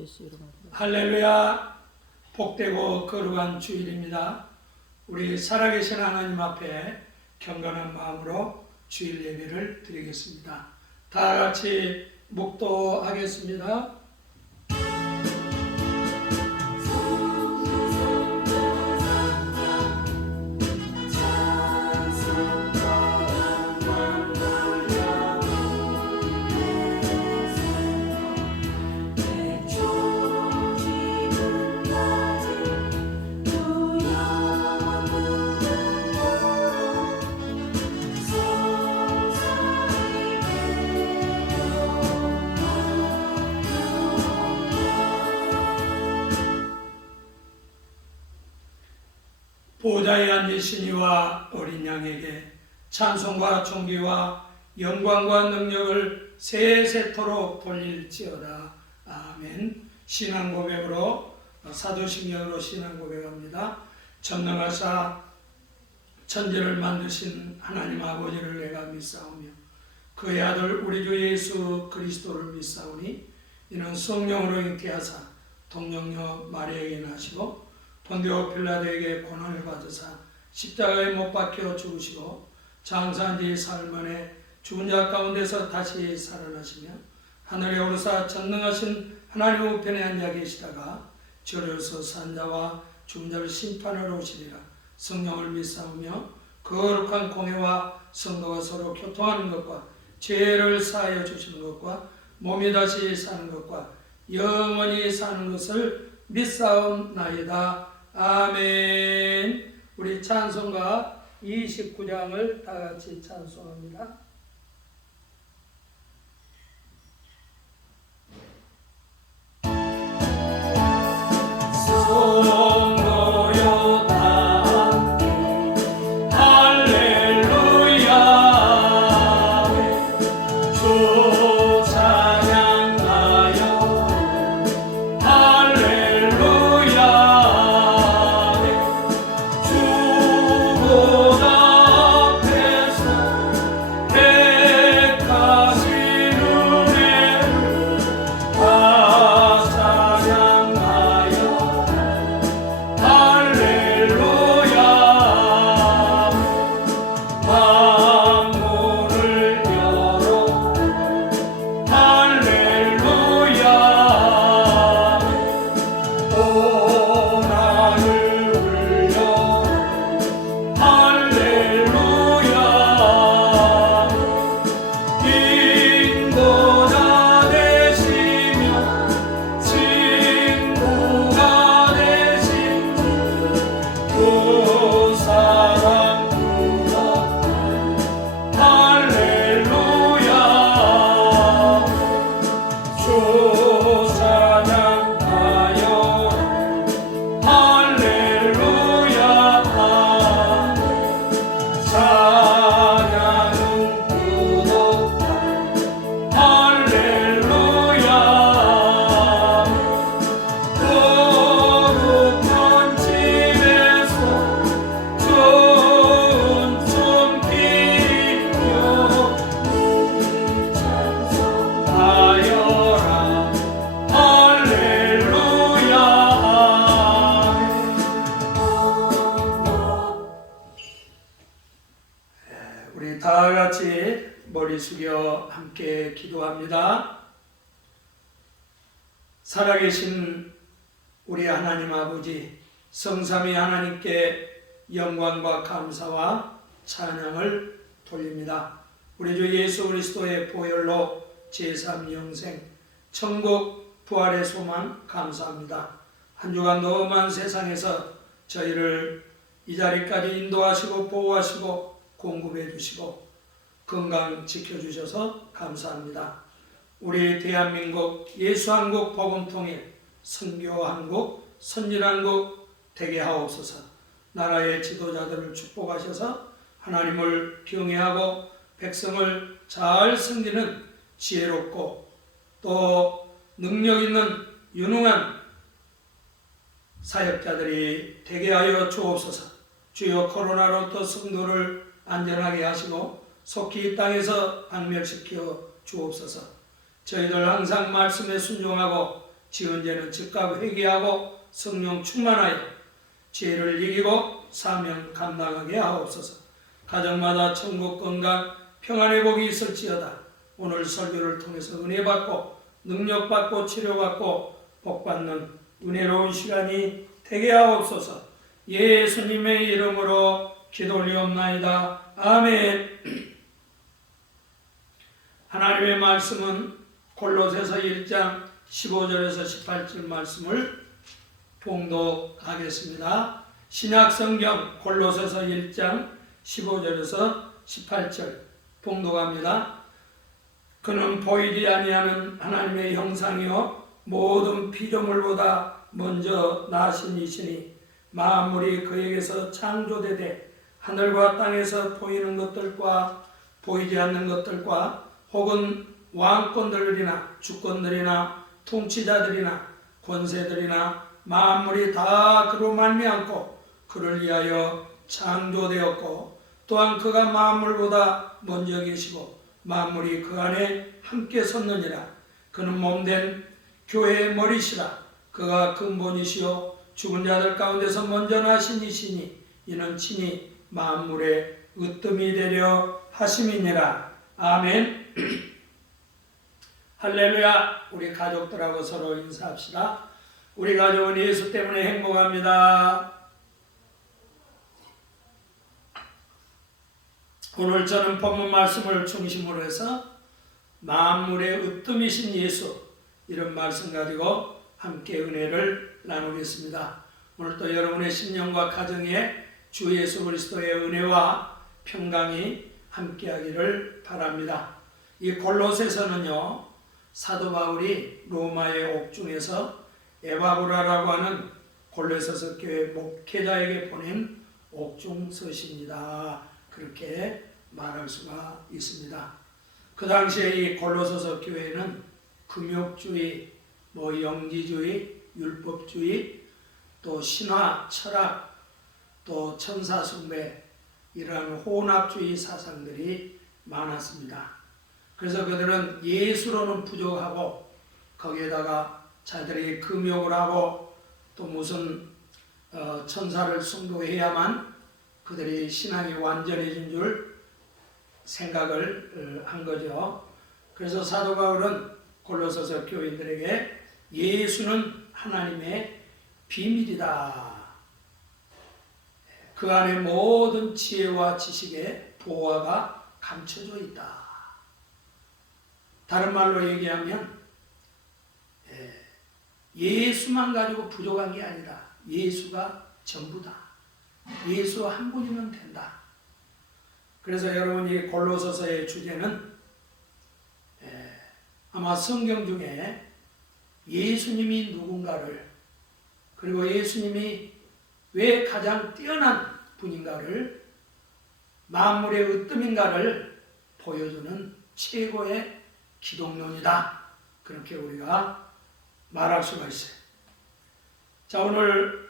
예수 이름으로. 할렐루야. 복되고 거룩한 주일입니다. 우리 살아계신 하나님 앞에 경건한 마음으로 주일 예배를 드리겠습니다. 다 같이 묵도하겠습니다. 보좌에 앉으신 이와 어린 양에게 찬송과 존귀와 영광과 능력을 세세토록 돌릴지어다. 아멘. 신앙 고백으로 사도신경으로 신앙 고백합니다. 전능하사 천지를 만드신 하나님 아버지를 내가 믿사오며 그의 아들 우리 주 예수 그리스도를 믿사오니 이는 성령으로 잉태하사 동정녀 마리아에게 나시고 본디오 빌라도에게 고난을 받으사 십자가에 못 박혀 죽으시고 장사한 지 사흘 만에 죽은 자 가운데서 다시 살아나시며 하늘에 오르사 전능하신 하나님 우편에 앉아 계시다가 저려서 산 자와 죽은 자를 심판하러 오시리라. 성령을 믿사오며 거룩한 공회와 성도가 서로 교통하는 것과 죄를 사하여 주시는 것과 몸이 다시 사는 것과 영원히 사는 것을 믿사옵나이다. 아멘. 우리 찬송가 29장을 다 같이 찬송합니다. 다 같이 머리 숙여 함께 기도합니다. 살아계신 우리 하나님 아버지, 성삼위 하나님께 영광과 감사와 찬양을 돌립니다. 우리 주 예수 그리스도의 보혈로 제3영생 천국 부활의 소망 감사합니다. 한 주간 너무한 세상에서 저희를 이 자리까지 인도하시고 보호하시고 공급해 주시고 건강 지켜주셔서 감사합니다. 우리 대한민국 예수한국 복음통일 선교한국 선진한국 되게 하옵소서. 나라의 지도자들을 축복하셔서 하나님을 경외하고 백성을 잘 섬기는 지혜롭고 또 능력 있는 유능한 사역자들이 되게 하여 주옵소서. 주여 코로나로부터 성도를 안전하게 하시고 속히 이 땅에서 박멸시켜 주옵소서. 저희들 항상 말씀에 순종하고 지은 죄는 즉각 회개하고 성령 충만하여 죄를 이기고 사명 감당하게 하옵소서. 가정마다 천국 건강 평안의 복이 있을지어다. 오늘 설교를 통해서 은혜 받고 능력 받고 치료 받고 복 받는 은혜로운 시간이 되게 하옵소서. 예수님의 이름으로 기도 올리옵나이다. 아멘. 하나님의 말씀은 골로새서 1장 15절에서 18절 말씀을 봉독하겠습니다. 신약성경 골로새서 1장 15절에서 18절 봉독합니다. 그는 보이지 아니하는 하나님의 형상이요 모든 피조물보다 먼저 나신 이시니 만물이 그에게서 창조되되 하늘과 땅에서 보이는 것들과 보이지 않는 것들과 혹은 왕권들이나 주권들이나 통치자들이나 권세들이나 만물이 다 그로 말미암고 그를 위하여 창조되었고 또한 그가 만물보다 먼저 계시고 만물이 그 안에 함께 섰느니라. 그는 몸된 교회의 머리시라. 그가 근본이시요 죽은 자들 가운데서 먼저 나신 이시니 이는 친히 만물의 으뜸이 되려 하심이니라. 아멘. 할렐루야. 우리 가족들하고 서로 인사합시다. 우리 가족은 예수 때문에 행복합니다. 오늘 저는 본문 말씀을 중심으로 해서 만물의 으뜸이신 예수 이런 말씀 가지고 함께 은혜를 나누겠습니다. 오늘도 여러분의 심령과 가정에 주 예수 그리스도의 은혜와 평강이 함께하기를 바랍니다. 이 골로새서는요 사도 바울이 로마의 옥중에서 에바브라라고 하는 골로새서 교회 목회자에게 보낸 옥중서시입니다. 그렇게 말할 수가 있습니다. 그 당시에 이 골로새서 교회는 금욕주의, 영지주의, 율법주의, 또 신화, 철학, 또 천사숭배 이러한 혼합주의 사상들이 많았습니다. 그래서 그들은 예수로는 부족하고 거기에다가 자들이 금욕을 하고 또 무슨 천사를 숭배해야만 그들이 신앙이 완전해진 줄 생각을 한 거죠. 그래서 사도 바울은 골로새서 교인들에게 예수는 하나님의 비밀이다. 그 안에 모든 지혜와 지식의 보화가 감춰져 있다. 다른 말로 얘기하면 예수만 가지고 부족한 게 아니라 예수가 전부다. 예수 한 분이면 된다. 그래서 여러분이 골로새서의 주제는 아마 성경 중에 예수님이 누군가를 그리고 예수님이 왜 가장 뛰어난 분인가를 만물의 으뜸인가를 보여주는 최고의 기독론이다. 그렇게 우리가 말할 수가 있어요. 자, 오늘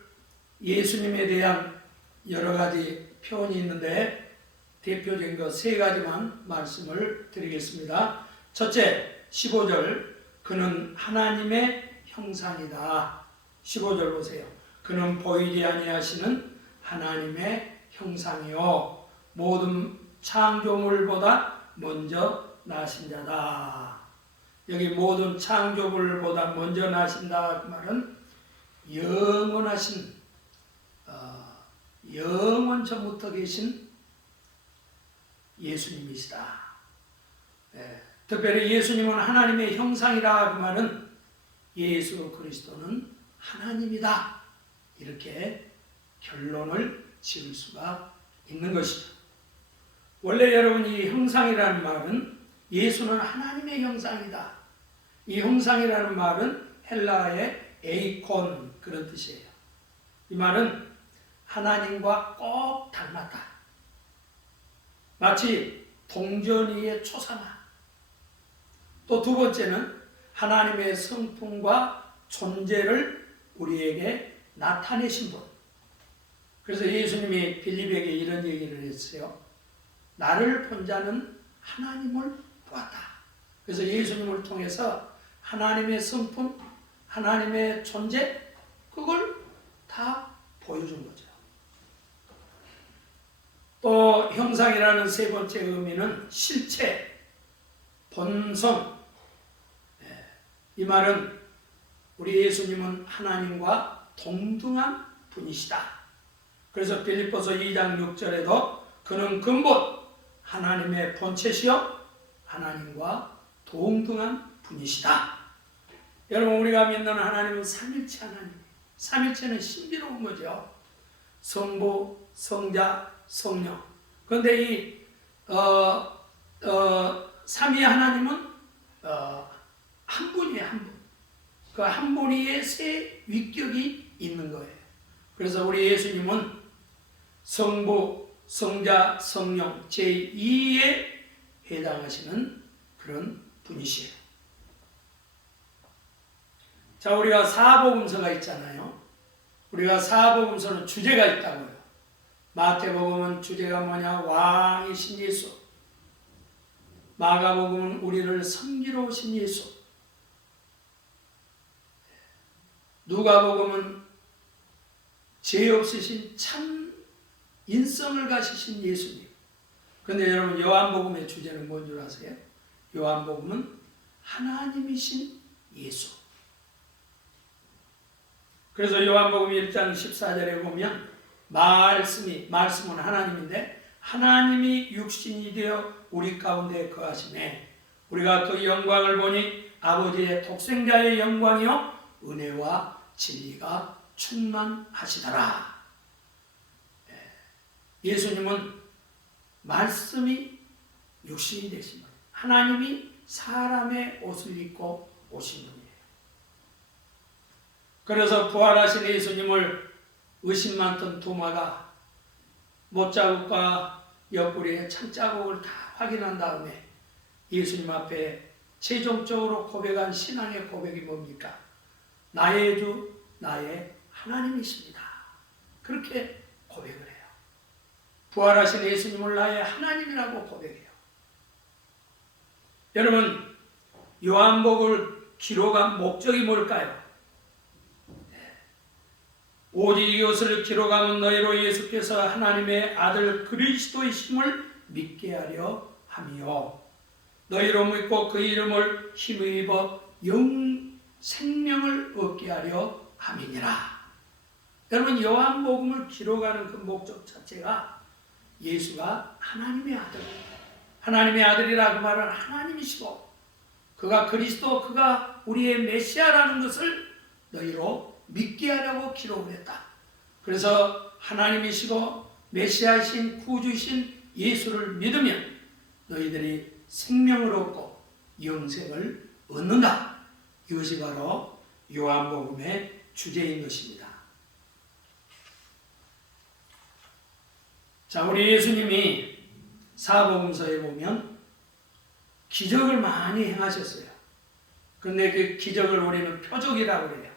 예수님에 대한 여러 가지 표현이 있는데 대표적인 것 세 가지만 말씀을 드리겠습니다. 첫째, 15절 그는 하나님의 형상이다. 15절 보세요. 그는 보이지 아니하시는 하나님의 형상이요 모든 창조물보다 먼저 나신 자다. 여기 모든 창조물보다 먼저 나신다 그 말은 영원하신 영원 전부터 계신 예수님이시다. 특별히 예수님은 하나님의 형상이라 그 말은 예수 그리스도는 하나님이다. 이렇게 결론을 지을 수가 있는 것이죠. 원래 여러분 이 형상이라는 말은 예수는 하나님의 형상이다. 이 형상이라는 말은 헬라어의 에이콘 그런 뜻이에요. 이 말은 하나님과 꼭 닮았다. 마치 동전이의 초상화. 또 두 번째는 하나님의 성품과 존재를 우리에게 나타내신 분. 그래서 예수님이 빌립에게 이런 얘기를 했어요. 나를 본 자는 하나님을 보았다. 그래서 예수님을 통해서 하나님의 성품, 하나님의 존재, 그걸 다 보여준 거죠. 또 형상이라는 세 번째 의미는 실체, 본성. 이 말은 우리 예수님은 하나님과 동등한 분이시다. 그래서 빌립보서 2장 6절에도 그는 근본 하나님의 본체시요 하나님과 동등한 분이시다. 여러분, 우리가 믿는 하나님은 삼일체 하나님. 삼일체는 신비로운 거죠. 성부, 성자, 성령. 그런데 이 삼위 하나님은 한 분이에요, 한 분. 그 한 분이의 세 위격이 있는 거예요. 그래서 우리 예수님은 성부, 성자, 성령 제2에 해당하시는 그런 분이시에요. 자, 우리가 사복음서가 있잖아요. 우리가 사복음서는 주제가 있다고요. 마태복음은 주제가 뭐냐? 왕이신 예수. 마가복음은 우리를 섬기러 오신 예수. 누가복음은 죄 없으신 참 인성을 가지신 예수님. 그런데 여러분, 요한복음의 주제는 뭔 줄 아세요? 요한복음은 하나님이신 예수. 그래서 요한복음 1장 14절에 보면 말씀은 하나님인데 하나님이 육신이 되어 우리 가운데 거하시네. 우리가 그 영광을 보니 아버지의 독생자의 영광이요 은혜와 진리가 충만하시더라. 예수님은 말씀이 육신이 되신 거예요. 하나님이 사람의 옷을 입고 오신 분이에요. 그래서 부활하신 예수님을 의심 많던 도마가 못자국과 옆구리에 창자국을 다 확인한 다음에 예수님 앞에 최종적으로 고백한 신앙의 고백이 뭡니까? 나의 주, 나의 하나님이십니다. 그렇게 고백을 해요. 부활하신 예수님을 나의 하나님이라고 고백해요. 여러분, 요한복음을 기록한 목적이 뭘까요? 오직 이것을 기록하면 너희로 예수께서 하나님의 아들 그리스도이심을 믿게 하려 함이요 너희로 믿고 그 이름을 힘입어 생명을 얻게 하려 함이니라. 여러분, 요한복음을 기록하는 그 목적 자체가 예수가 하나님의 아들, 하나님의 아들이라 그 말은 하나님이시고 그가 그리스도, 그가 우리의 메시아라는 것을 너희로 믿게 하려고 기록을 했다. 그래서 하나님이시고 메시아이신 구주이신 예수를 믿으면 너희들이 생명을 얻고 영생을 얻는다. 이것이 바로 요한복음의 주제인 것입니다. 자, 우리 예수님이 사복음서에 보면 기적을 많이 행하셨어요. 그런데 그 기적을 우리는 표적이라고 그래요.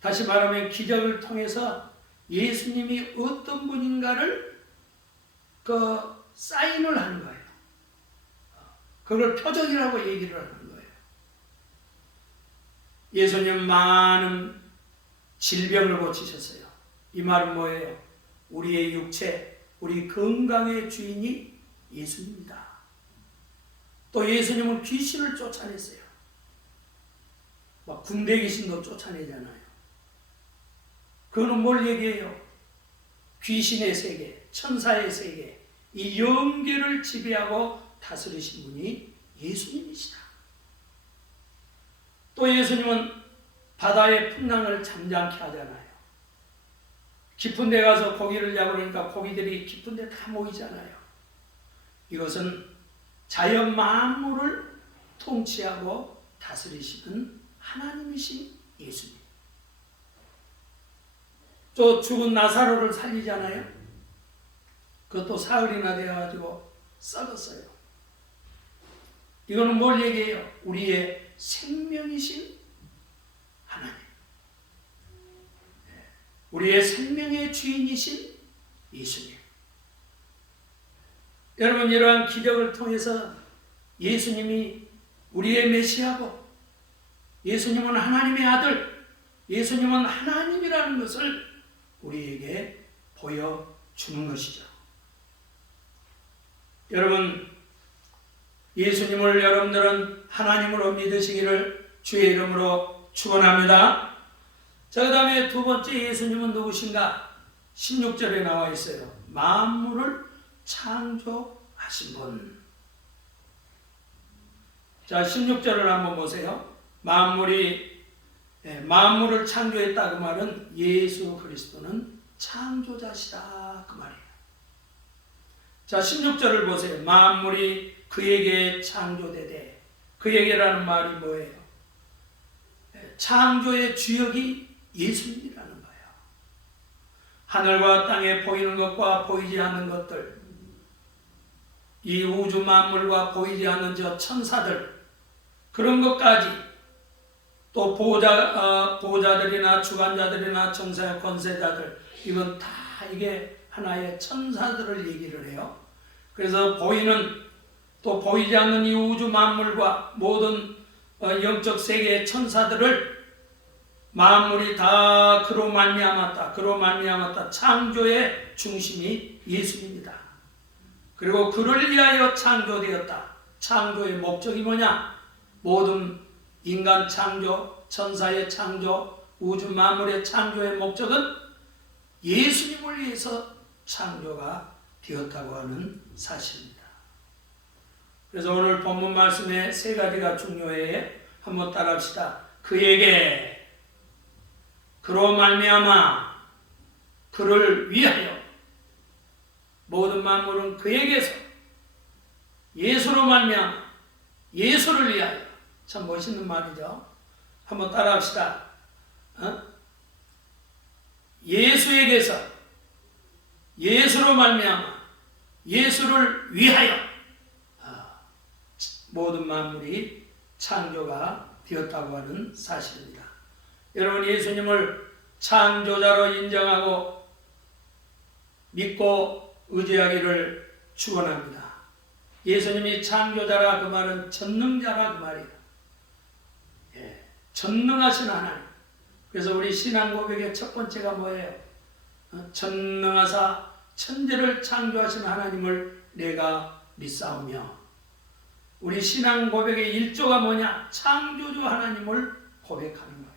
다시 말하면 기적을 통해서 예수님이 어떤 분인가를 사인을 하는 거예요. 그걸 표적이라고 얘기를 하는 거예요. 예수님 많은 질병을 고치셨어요. 이 말은 뭐예요? 우리의 육체, 우리 건강의 주인이 예수님입니다. 또 예수님은 귀신을 쫓아냈어요. 막 군대 귀신도 쫓아내잖아요. 그거는 뭘 얘기해요? 귀신의 세계, 천사의 세계, 이 영계를 지배하고 다스리신 분이 예수님이시다. 또 예수님은 바다의 풍랑을 잠잠케 하잖아요. 깊은 데 가서 고기를 잡으니까 고기들이 깊은 데 다 모이잖아요. 이것은 자연 만물을 통치하고 다스리시는 하나님이신 예수님. 또 죽은 나사로를 살리잖아요. 그것도 사흘이나 되어가지고 썩었어요. 이거는 뭘 얘기해요? 우리의 생명이신 하나님. 우리의 생명의 주인이신 예수님. 여러분, 이러한 기적을 통해서 예수님이 우리의 메시아고 예수님은 하나님의 아들, 예수님은 하나님이라는 것을 우리에게 보여주는 것이죠. 여러분, 예수님을 여러분들은 하나님으로 믿으시기를 주의 이름으로 축원합니다. 자, 그 다음에 두 번째 예수님은 누구신가? 16절에 나와 있어요. 만물을 창조하신 분. 자, 16절을 한번 보세요. 만물을 창조했다 그 말은 예수 그리스도는 창조자시다 그 말이에요. 자, 16절을 보세요. 만물이 그에게 창조되되, 그에게라는 말이 뭐예요? 창조의 주역이 예수님이라는 거예요. 하늘과 땅에 보이는 것과 보이지 않는 것들, 이 우주 만물과 보이지 않는 저 천사들, 그런 것까지, 또 보호자들이나 주관자들이나 정사의 권세자들, 이건 다 이게 하나의 천사들을 얘기를 해요. 그래서 보이는, 또 보이지 않는 이 우주 만물과 모든 영적 세계의 천사들을 만물이 다 그로 말미암았다. 창조의 중심이 예수입니다. 그리고 그를 위하여 창조되었다. 창조의 목적이 뭐냐? 모든 인간 창조, 천사의 창조, 우주 만물의 창조의 목적은 예수님을 위해서 창조가 되었다고 하는 사실입니다. 그래서 오늘 본문 말씀에 세 가지가 중요해요. 한번 따라합시다. 그에게, 그로 말미암아, 그를 위하여. 모든 만물은 그에게서, 예수로 말미암아, 예수를 위하여. 참 멋있는 말이죠. 한번 따라합시다. 예수에게서, 예수로 말미암아, 예수를 위하여 모든 만물이 창조가 되었다고 하는 사실입니다. 여러분, 예수님을 창조자로 인정하고 믿고 의지하기를 축원합니다. 예수님이 창조자라 그 말은 전능자라 그 말이에요. 전능하신 하나님. 그래서 우리 신앙 고백의 첫 번째가 뭐예요? 전능하사 천지를 창조하신 하나님을 내가 믿사오며, 우리 신앙 고백의 1조가 뭐냐? 창조주 하나님을 고백하는 거예요.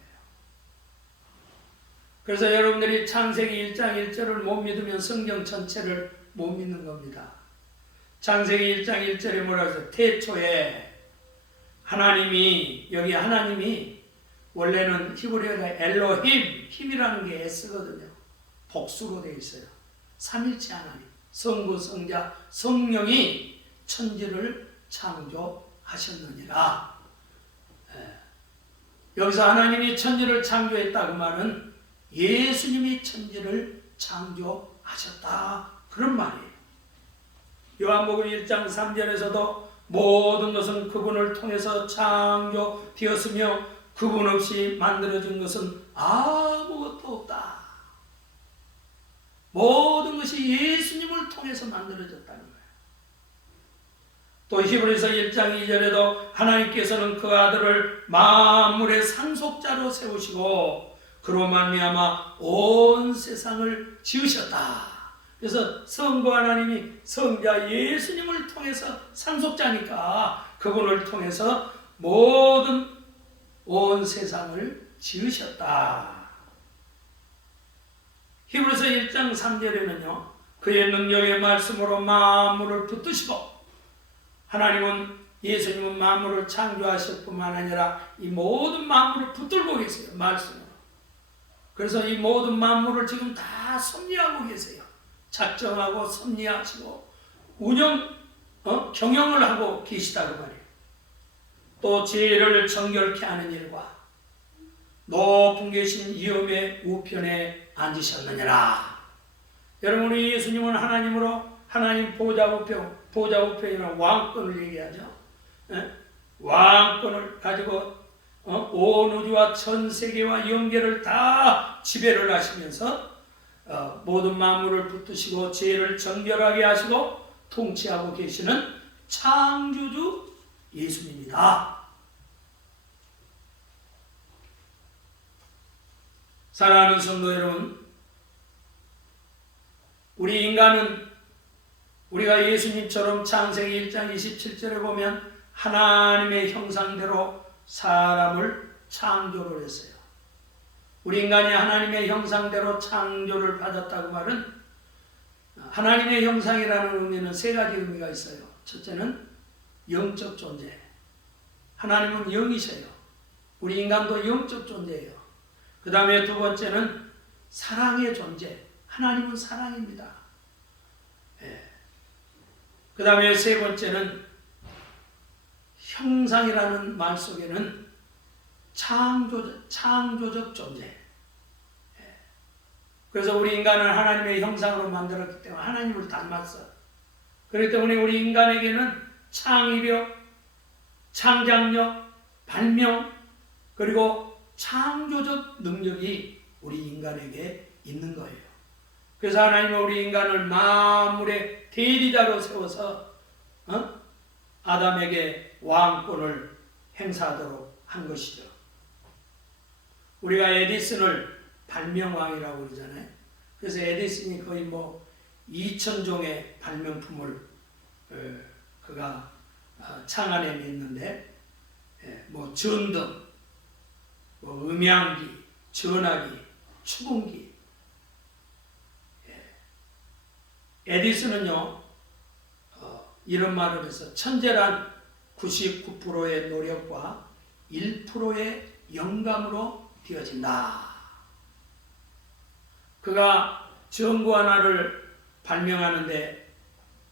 그래서 여러분들이 창세기 1장 1절을 못 믿으면 성경 전체를 못 믿는 겁니다. 창세기 1장 1절에 뭐라 그래서 태초에 하나님이, 여기 하나님이 원래는 히브리어가 엘로힘, 힘이라는 게 S거든요. 복수로 되어 있어요. 삼일체 하나님, 성부, 성자, 성령이 천지를 창조하셨느니라. 여기서 하나님이 천지를 창조했다 그 말은 예수님이 천지를 창조하셨다 그런 말이에요. 요한복음 1장 3절에서도 모든 것은 그분을 통해서 창조되었으며 그분 없이 만들어진 것은 아무것도 없다. 모든 것이 예수님을 통해서 만들어졌다는 거예요. 또 히브리서 1장 2절에도 하나님께서는 그 아들을 만물의 상속자로 세우시고 그로 말미암아 온 세상을 지으셨다. 그래서 성부 하나님이 성자 예수님을 통해서 상속자니까 그분을 통해서 모든 온 세상을 지으셨다. 히브리서 1장 3절에는요. 그의 능력의 말씀으로 만물을 붙드시고, 하나님은, 예수님은 만물을 창조하실 뿐만 아니라 이 모든 만물을 붙들고 계세요. 말씀으로. 그래서 이 모든 만물을 지금 다 섭리하고 계세요. 작정하고 섭리하시고 경영을 하고 계시다고 말이에요. 또 죄를 정결케 하는 일과 높은 계신 위엄의 우편에 앉으셨느니라. 여러분, 우리 예수님은 하나님으로, 하나님 보좌 우편이나 왕권을 얘기하죠. 왕권을 가지고 온 우주와 전 세계와 영계를 다 지배를 하시면서 모든 만물을 붙드시고 죄를 정결하게 하시고 통치하고 계시는 창조주 예수님이다. 사랑하는 성도 여러분, 우리 인간은 우리가 예수님처럼 창세기 1장 27절에 보면 하나님의 형상대로 사람을 창조를 했어요. 우리 인간이 하나님의 형상대로 창조를 받았다고 말은, 하나님의 형상이라는 의미는 세 가지 의미가 있어요. 첫째는 영적 존재. 하나님은 영이세요. 우리 인간도 영적 존재예요. 그 다음에 두 번째는 사랑의 존재. 하나님은 사랑입니다. 그 다음에 세 번째는 형상이라는 말 속에는 창조적 존재. 그래서 우리 인간은 하나님의 형상으로 만들었기 때문에 하나님을 닮았어. 그렇기 때문에 우리 인간에게는 창의력, 창작력, 발명, 그리고 창조적 능력이 우리 인간에게 있는 거예요. 그래서 하나님은 우리 인간을 만물의 대리자로 세워서 아담에게 왕권을 행사하도록 한 것이죠. 우리가 에디슨을 발명왕이라고 그러잖아요. 그래서 에디슨이 거의 2000종의 발명품을 그가 창안해냈는데, 전등, 음향기, 전화기, 추궁기. 에디슨은요, 이런 말을 해서 천재란 99%의 노력과 1%의 영감으로 되어진다. 그가 전구 하나를 발명하는데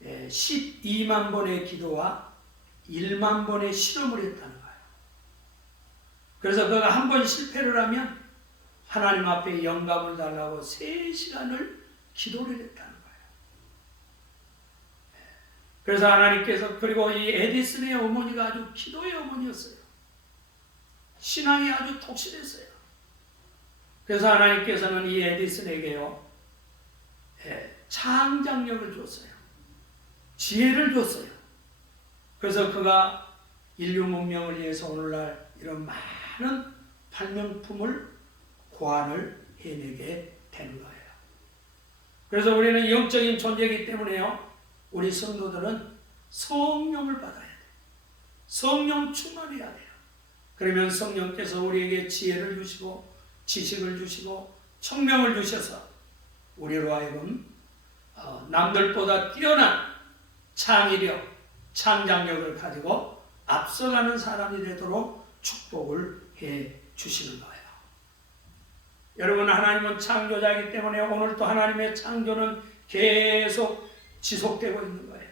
12만 번의 기도와 1만 번의 실험을 했다는 거예요. 그래서 그가 한 번 실패를 하면 하나님 앞에 영감을 달라고 3시간을 기도를 했다는 거예요. 그래서 하나님께서, 그리고 이 에디슨의 어머니가 아주 기도의 어머니였어요. 신앙이 아주 독실했어요. 그래서 하나님께서는 이 에디슨에게요, 창작력을 줬어요. 지혜를 줬어요. 그래서 그가 인류 문명을 위해서 오늘날 이런 많은 발명품을 고안을 해내게 된 거예요. 그래서 우리는 영적인 존재이기 때문에요, 우리 성도들은 성령을 받아야 돼요. 성령 충만해야 돼요. 그러면 성령께서 우리에게 지혜를 주시고 지식을 주시고 청명을 주셔서 우리로 하여금 남들보다 뛰어난 창의력, 창작력을 가지고 앞서가는 사람이 되도록 축복을 해 주시는 거예요. 여러분, 하나님은 창조자이기 때문에 오늘도 하나님의 창조는 계속 지속되고 있는 거예요.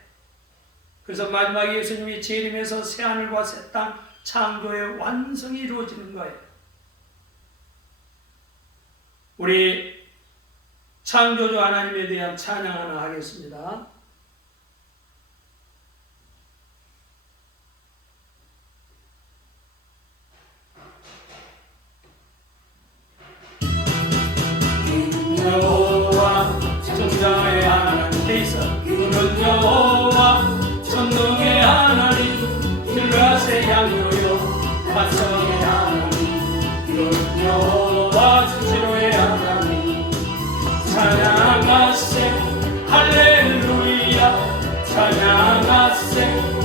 그래서 마지막에 예수님이 재림해서 새하늘과 새 땅 창조의 완성이 이루어지는 거예요. 우리 창조주 하나님에 대한 찬양 하나 하겠습니다. 여호와 천자의 하나님께서, 그는 여호와 천능의 하나님, 길과 새 향로요 화성의 하나님, 그는 여호와 지시로의 하나님. 찬양하세 할렐루야, 찬양하세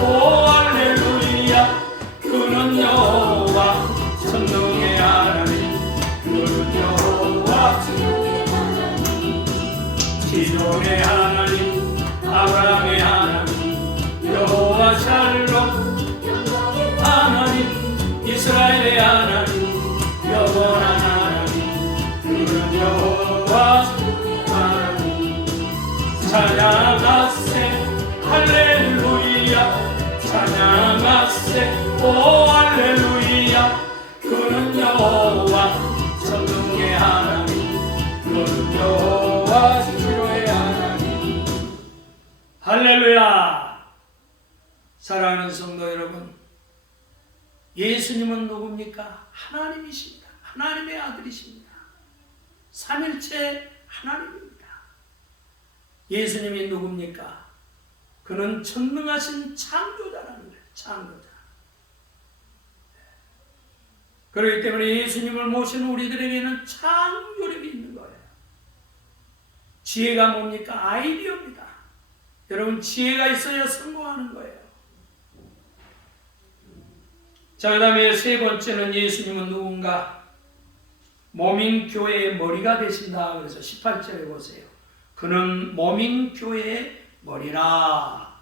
오 할렐루야. 그는 여호와 천능의 하나님, 그는 여호와 지존의 하나님, 아브라함의 하나님, 여호와 샬롬 하나님, 이스라엘의 하나님, 영원한 하나님, 그는 여호와 하나님. 찬양하세 할렐루야, 찬양하세 오 할렐루야. 그는 여호와 천능의 하나님, 그는 여호와 지시로의 하나님. 할렐루야. 사랑하는 성도 여러분, 예수님은 누굽니까? 하나님이십니다. 하나님의 아들이십니다. 삼일체 하나님입니다. 예수님이 누굽니까? 그는 전능하신 창조자라는 거예요. 창조자. 그렇기 때문에 예수님을 모시는 우리들에게는 창조 지혜가 뭡니까? 아이디어입니다. 여러분, 지혜가 있어야 성공하는 거예요. 자, 그 다음에 세 번째는 예수님은 누군가? 몸인 교회의 머리가 되신다. 그래서 18절에 보세요. 그는 몸인 교회의 머리라.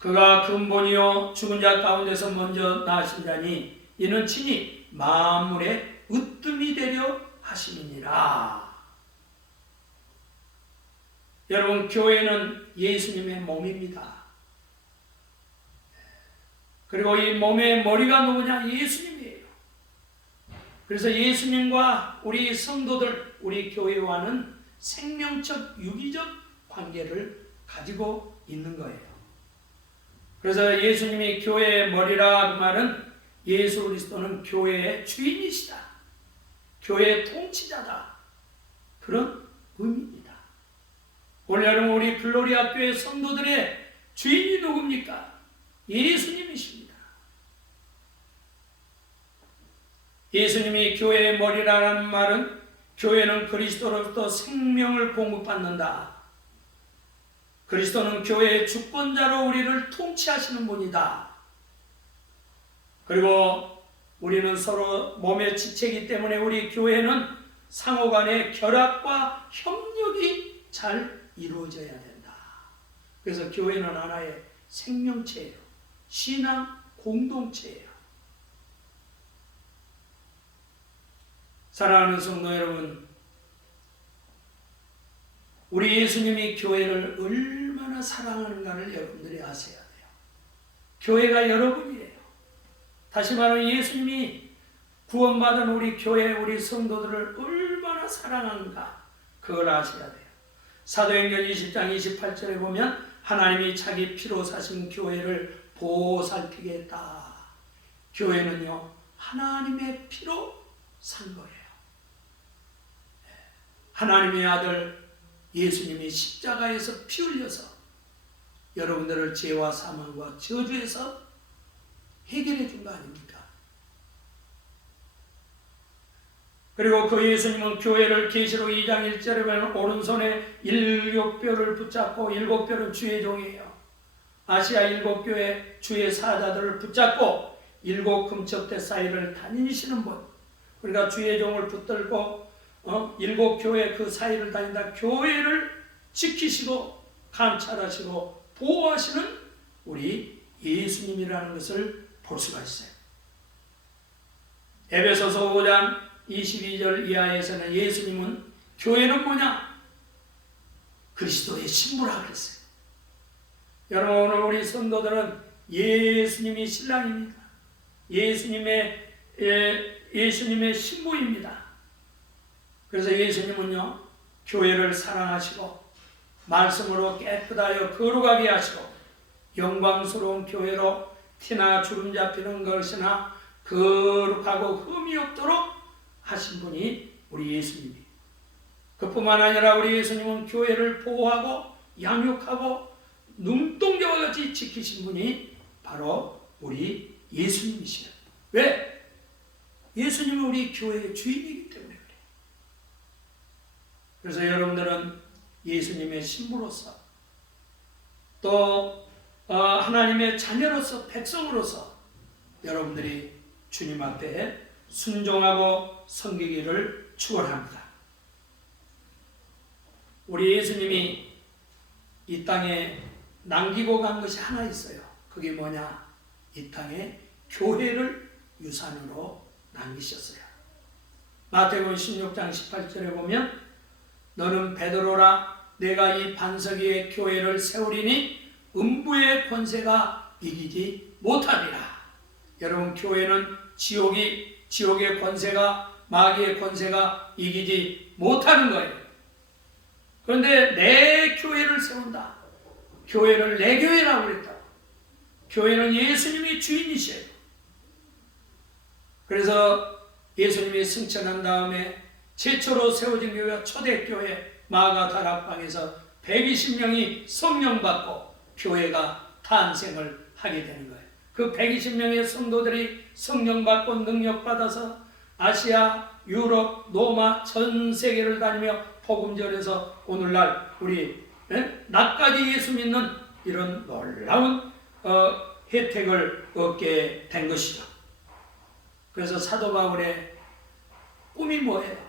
그가 근본이요 죽은 자 가운데서 먼저 나으신 자니 이는 친히 만물의 으뜸이 되려 하심이니라. 여러분, 교회는 예수님의 몸입니다. 그리고 이 몸의 머리가 누구냐? 예수님이에요. 그래서 예수님과 우리 성도들, 우리 교회와는 생명적, 유기적 관계를 가지고 있는 거예요. 그래서 예수님이 교회의 머리라 그 말은 예수 그리스도는 교회의 주인이시다. 교회의 통치자다. 그런 의미입니다. 오늘 여러분, 우리 글로리아 교회 성도들의 주인이 누굽니까? 예수님이십니다. 예수님이 교회의 머리라는 말은 교회는 그리스도로부터 생명을 공급받는다. 그리스도는 교회의 주권자로 우리를 통치하시는 분이다. 그리고 우리는 서로 몸의 지체이기 때문에 우리 교회는 상호간의 결합과 협력이 잘 이루어져야 된다. 그래서 교회는 하나의 생명체예요. 신앙 공동체예요. 사랑하는 성도 여러분, 우리 예수님이 교회를 얼마나 사랑하는가를 여러분들이 아셔야 돼요. 교회가 여러분이에요. 다시 말하면 예수님이 구원받은 우리 교회, 우리 성도들을 얼마나 사랑하는가, 그걸 아셔야 돼요. 사도행전 20장 28절에 보면 하나님이 자기 피로 사신 교회를 보살피게 했다. 교회는요, 하나님의 피로 산 거예요. 하나님의 아들 예수님이 십자가에서 피 흘려서 여러분들을 죄와 사망과 저주에서 해결해 준 거 아닙니까? 그리고 그 예수님은 교회를 계시록 2장 1절에 보면 오른손에 7뼈를 붙잡고 7뼈는 주의 종이에요. 아시아 7교회 주의 사자들을 붙잡고 7 금첩대 사이를 다니시는 분. 그러니까 주의 종을 붙들고 7 교회 그 사이를 다닌다. 교회를 지키시고 감찰하시고 보호하시는 우리 예수님이라는 것을 볼 수가 있어요. 에베소서 5장 22절 이하에서는 예수님은 교회는 뭐냐? 그리스도의 신부라 그랬어요. 여러분, 오늘 우리 성도들은 예수님이 신랑입니다. 예수님의 신부입니다. 그래서 예수님은요, 교회를 사랑하시고 말씀으로 깨끗하여 거룩하게 하시고 영광스러운 교회로 티나 주름 잡히는 것이나 거룩하고 흠이 없도록 하신 분이 우리 예수님이에요. 그뿐만 아니라 우리 예수님은 교회를 보호하고 양육하고 눈동자와 같이 지키신 분이 바로 우리 예수님이시에요. 왜? 예수님은 우리 교회의 주인이기 때문에 그래요. 그래서 여러분들은 예수님의 신부로서 또 하나님의 자녀로서 백성으로서 여러분들이 주님 앞에 순종하고 섬기기를 축원합니다. 우리 예수님이 이 땅에 남기고 간 것이 하나 있어요. 그게 뭐냐? 이 땅에 교회를 유산으로 남기셨어요. 마태복음 16장 18절에 보면 너는 베드로라, 내가 이 반석 위에 교회를 세우리니 음부의 권세가 이기지 못하리라. 여러분, 교회는 지옥의 권세가, 마귀의 권세가 이기지 못하는 거예요. 그런데 내 교회를 세운다. 교회를 내 교회라고 그랬다. 교회는 예수님이 주인이셔요. 그래서 예수님이 승천한 다음에 최초로 세워진 교회가 초대교회 마가다락방에서 120명이 성령 받고 교회가 탄생을 하게 되는 거예요. 그 120명의 성도들이 성령 받고 능력 받아서 아시아 유럽, 로마 전 세계를 다니며 복음 전해서 오늘날 우리 나까지 예수 믿는 이런 놀라운 혜택을 얻게 된 것이죠. 그래서 사도 바울의 꿈이 뭐예요?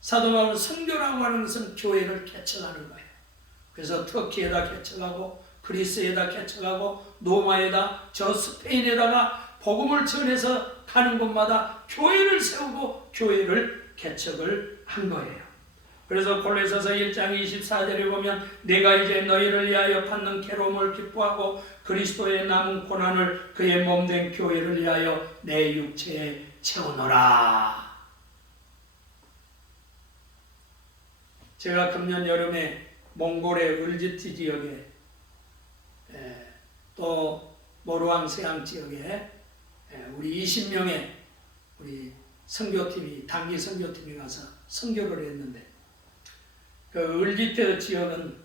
사도 바울 선교라고 하는 것은 교회를 개척하는 거예요. 그래서 터키에다 개척하고 그리스에다 개척하고 로마에다 저 스페인에다가 복음을 전해서 가는 곳마다 교회를 세우고 교회를 개척을 한 거예요. 그래서 골로새서 1장 24절에 보면 내가 이제 너희를 위하여 받는 괴로움을 기뻐하고 그리스도의 남은 고난을 그의 몸된 교회를 위하여 내 육체에 채우노라. 제가 금년 여름에 몽골의 을지티 지역에 또 모루앙 세앙 지역에 우리 20명의 우리 선교팀이 단기 선교팀이 가서 선교를 했는데 그 을지티 지역은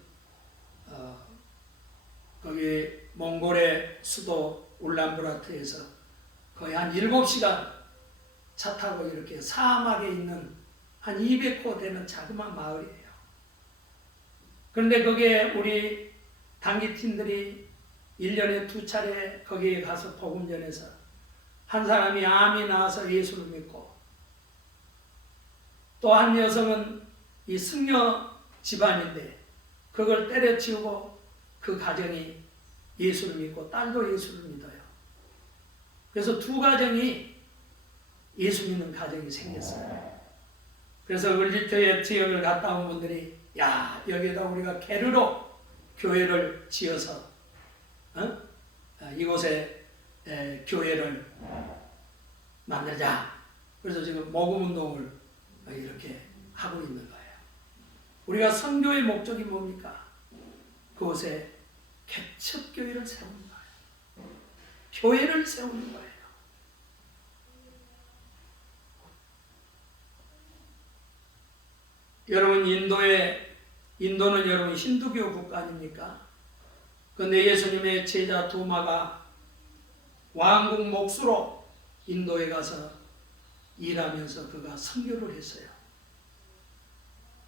거기 몽골의 수도 울란바토르에서 거의 한 7시간 차 타고 이렇게 사막에 있는 한 200호 되는 자그마한 마을이에요. 그런데 거기에 우리 단기팀들이 1년에 2차례 거기에 가서 복음 전해서 한 사람이 암이 나와서 예수를 믿고 또 한 여성은 이 승려 집안인데 그걸 때려치우고 그 가정이 예수를 믿고 딸도 예수를 믿어요. 그래서 두 가정이 예수 믿는 가정이 생겼어요. 그래서 을지토의 지역을 갔다 온 분들이 야 여기다 우리가 게르로 교회를 지어서 이곳에 교회를 만들자. 그래서 지금 모금운동을 이렇게 하고 있는 거예요. 우리가 선교의 목적이 뭡니까? 그곳에 개척교회를 세우는 거예요. 교회를 세우는 거예요. 여러분 인도는 여러분 힌두교 국가 아닙니까? 그런데 예수님의 제자 도마가 왕국 목수로 인도에 가서 일하면서 그가 선교를 했어요.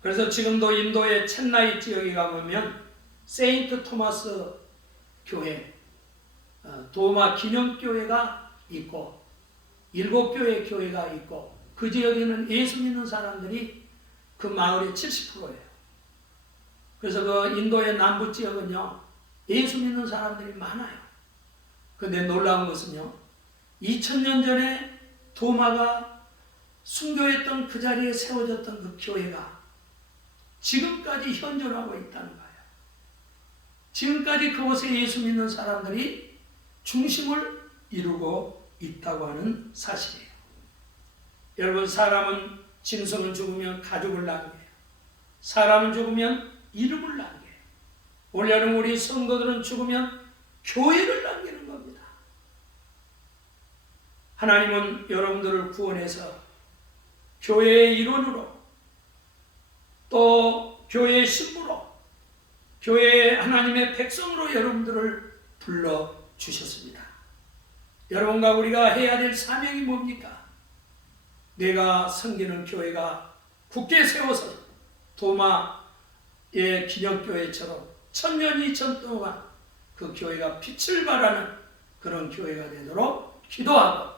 그래서 지금도 인도의 첸나이 지역에 가보면 세인트 토마스 교회, 도마 기념교회가 있고 7교회 교회가 있고 그 지역에는 예수 믿는 사람들이 그 마을의 70%예요. 그래서 그 인도의 남부 지역은요 예수 믿는 사람들이 많아요. 그런데 놀라운 것은요 2000년 전에 도마가 순교했던 그 자리에 세워졌던 그 교회가 지금까지 현존하고 있다는 거예요. 지금까지 그곳에 예수 믿는 사람들이 중심을 이루고 있다고 하는 사실이에요. 여러분 사람은 짐승은 죽으면 가죽을 남겨요. 사람은 죽으면 이름을 남겨요. 올여름 우리 성도들은 죽으면 교회를 남기는 겁니다. 하나님은 여러분들을 구원해서 교회의 일원으로 또 교회의 신부로 교회의 하나님의 백성으로 여러분들을 불러주셨습니다. 여러분과 우리가 해야 될 사명이 뭡니까? 내가 섬기는 교회가 굳게 세워서 도마의 기념교회처럼 1000년 2000 동안 그 교회가 빛을 발하는 그런 교회가 되도록 기도하고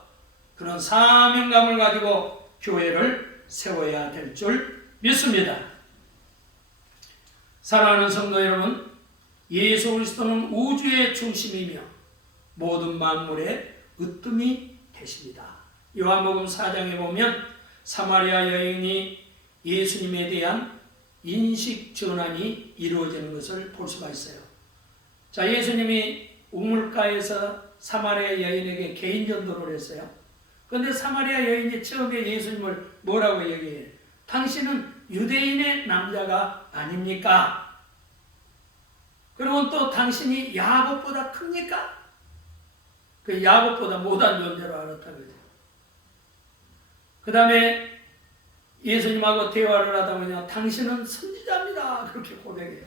그런 사명감을 가지고 교회를 세워야 될 줄 믿습니다. 사랑하는 성도 여러분, 예수 그리스도는 우주의 중심이며 모든 만물의 으뜸이 되십니다. 요한복음 4장에 보면 사마리아 여인이 예수님에 대한 인식 전환이 이루어지는 것을 볼 수가 있어요. 자, 예수님이 우물가에서 사마리아 여인에게 개인 전도를 했어요. 그런데 사마리아 여인이 처음에 예수님을 뭐라고 얘기해요? 당신은 유대인의 남자가 아닙니까? 그리고 또 당신이 야곱보다 큽니까? 그 야곱보다 못한 존재로 알았다고요. 그 다음에 예수님하고 대화를 하다 보면 당신은 선지자입니다. 그렇게 고백해요.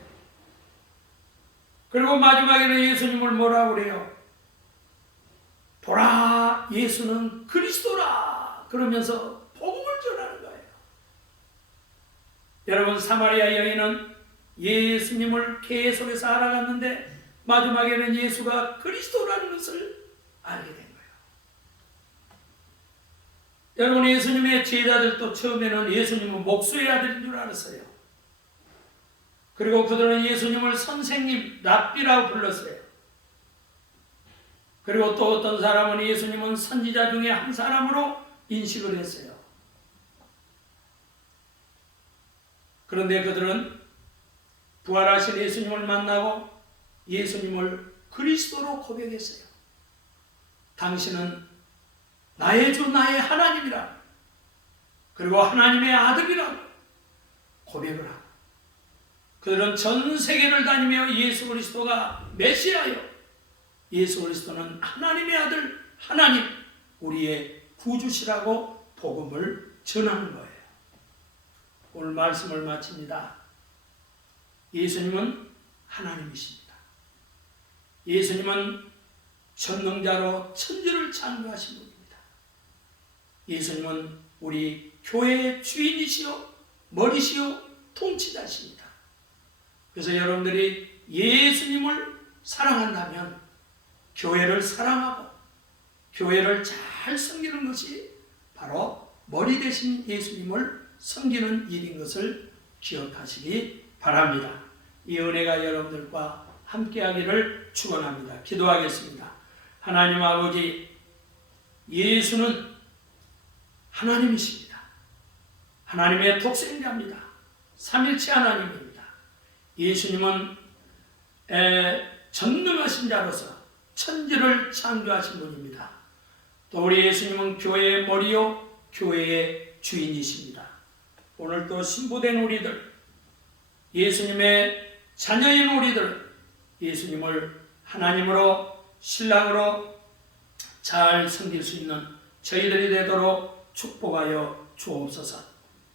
그리고 마지막에는 예수님을 뭐라고 그래요? 보라, 예수는 그리스도라. 그러면서 복음을 전하는 거예요. 여러분, 사마리아 여인은 예수님을 계속해서 알아갔는데 마지막에는 예수가 그리스도라는 것을 알게 된 거예요. 여러분, 예수님의 제자들도 처음에는 예수님은 목수의 아들인 줄 알았어요. 그리고 그들은 예수님을 선생님, 랍비라고 불렀어요. 그리고 또 어떤 사람은 예수님은 선지자 중에 한 사람으로 인식을 했어요. 그런데 그들은 부활하신 예수님을 만나고 예수님을 그리스도로 고백했어요. 당신은 나의 주, 나의 하나님이라, 그리고 하나님의 아들이라 고백을 하고, 그들은 전 세계를 다니며 예수 그리스도가 메시아요, 예수 그리스도는 하나님의 아들, 하나님, 우리의 구주시라고 복음을 전하는 거예요. 오늘 말씀을 마칩니다. 예수님은 하나님이십니다. 예수님은 전능자로 천지를 창조하신 분입니다. 예수님은 우리 교회의 주인이시요, 머리시요, 통치자십니다. 그래서 여러분들이 예수님을 사랑한다면 교회를 사랑하고 교회를 잘 섬기는 것이 바로 머리 대신 예수님을 섬기는 일인 것을 기억하시기 바랍니다. 이 은혜가 여러분들과 함께하기를 축원합니다. 기도하겠습니다. 하나님 아버지, 예수는 하나님이십니다. 하나님의 독생자입니다. 삼일체 하나님입니다. 예수님은 전능하신 자로서 천지를 창조하신 분입니다. 또 우리 예수님은 교회의 머리요, 교회의 주인이십니다. 오늘 또 신부된 우리들, 예수님의 자녀인 우리들, 예수님을 하나님으로, 신랑으로 잘 섬길 수 있는 저희들이 되도록 축복하여 주옵소서.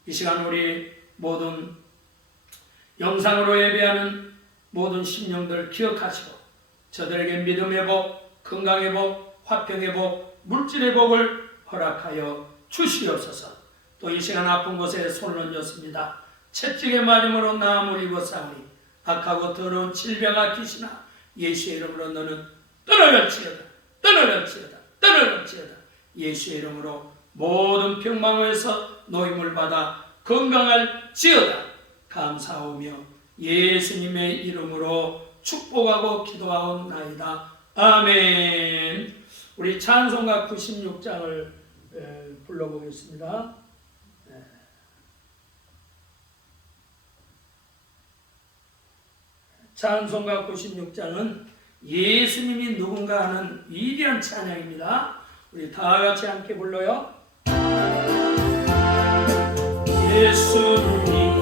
이 시간 우리 모든 영상으로 예배하는 모든 심령들 기억하시고 저들에게 믿음의 복, 건강의 복, 화평의 복, 물질의 복을 허락하여 주시옵소서. 또 이 시간 아픈 곳에 손을 얹었습니다. 채찍의 마림으로 나음을 입었사오니 악하고 더러운 질병아 귀신아, 예수의 이름으로 너는 떠나갈지어다, 떠나갈지어다, 떠나갈지어다. 예수의 이름으로 모든 병망에서 노임을 받아 건강할지어다. 감사하며 예수님의 이름으로 축복하고 기도하옵나이다. 아멘. 우리 찬송가 96장을 불러보겠습니다. 찬송가 96장은 예수님이 누군가 하는 위대한 찬양입니다. 우리 다 같이 함께 불러요. 예수님이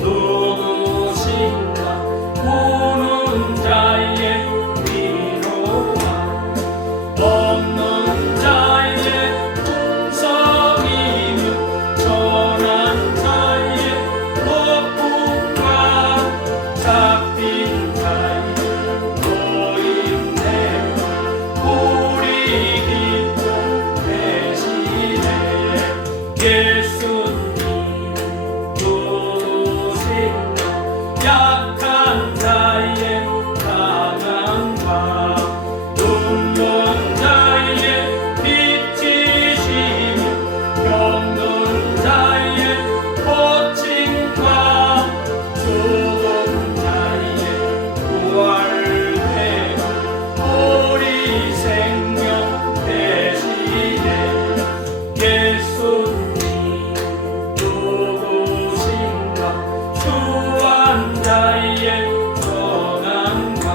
누구신가, 우는 자의 위로와 없는 자의 풍성이며 전한 자의 높음과 잡힌 자의 노임되어 우리 기쁨 대신에 예수님 누구신가, 약한 자의 강함과 눕는 자의 빛이시며 병든 자의 고침과 죽은 자의 부활되어 우리 생명 대신에 예수님 누구신가, 주한 자의 전함과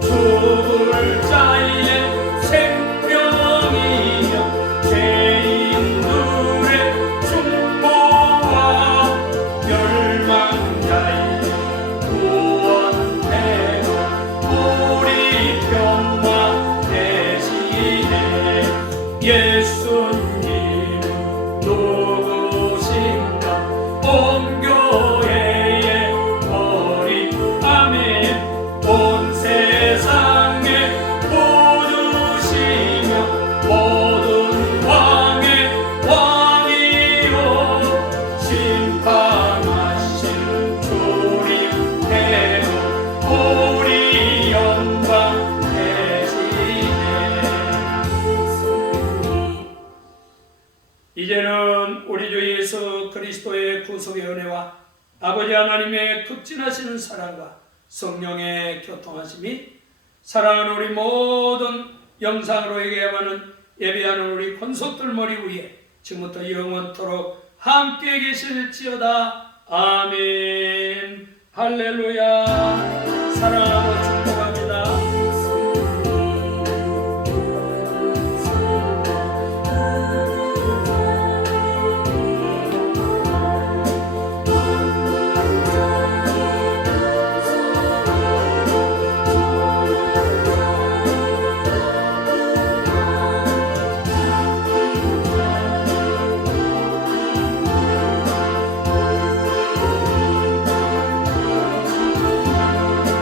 죽을 자의 생명이며 죄인들의 중보와 멸망자의 구원되어 우리 평화 대신에 예수님 누구신가, 온 교회의 머리, 아멘. 온 세상의 구주시며 모든 왕의 이제는 우리 주 예수 그리스도의 구속의 은혜와 아버지 하나님의 극진하시는 사랑과 성령의 교통하심이 사랑하는 우리 모든 영상으로 예배하는 우리 권속들 머리 위에 지금부터 영원토록 함께 계실지어다. 아멘. 할렐루야. 사랑하는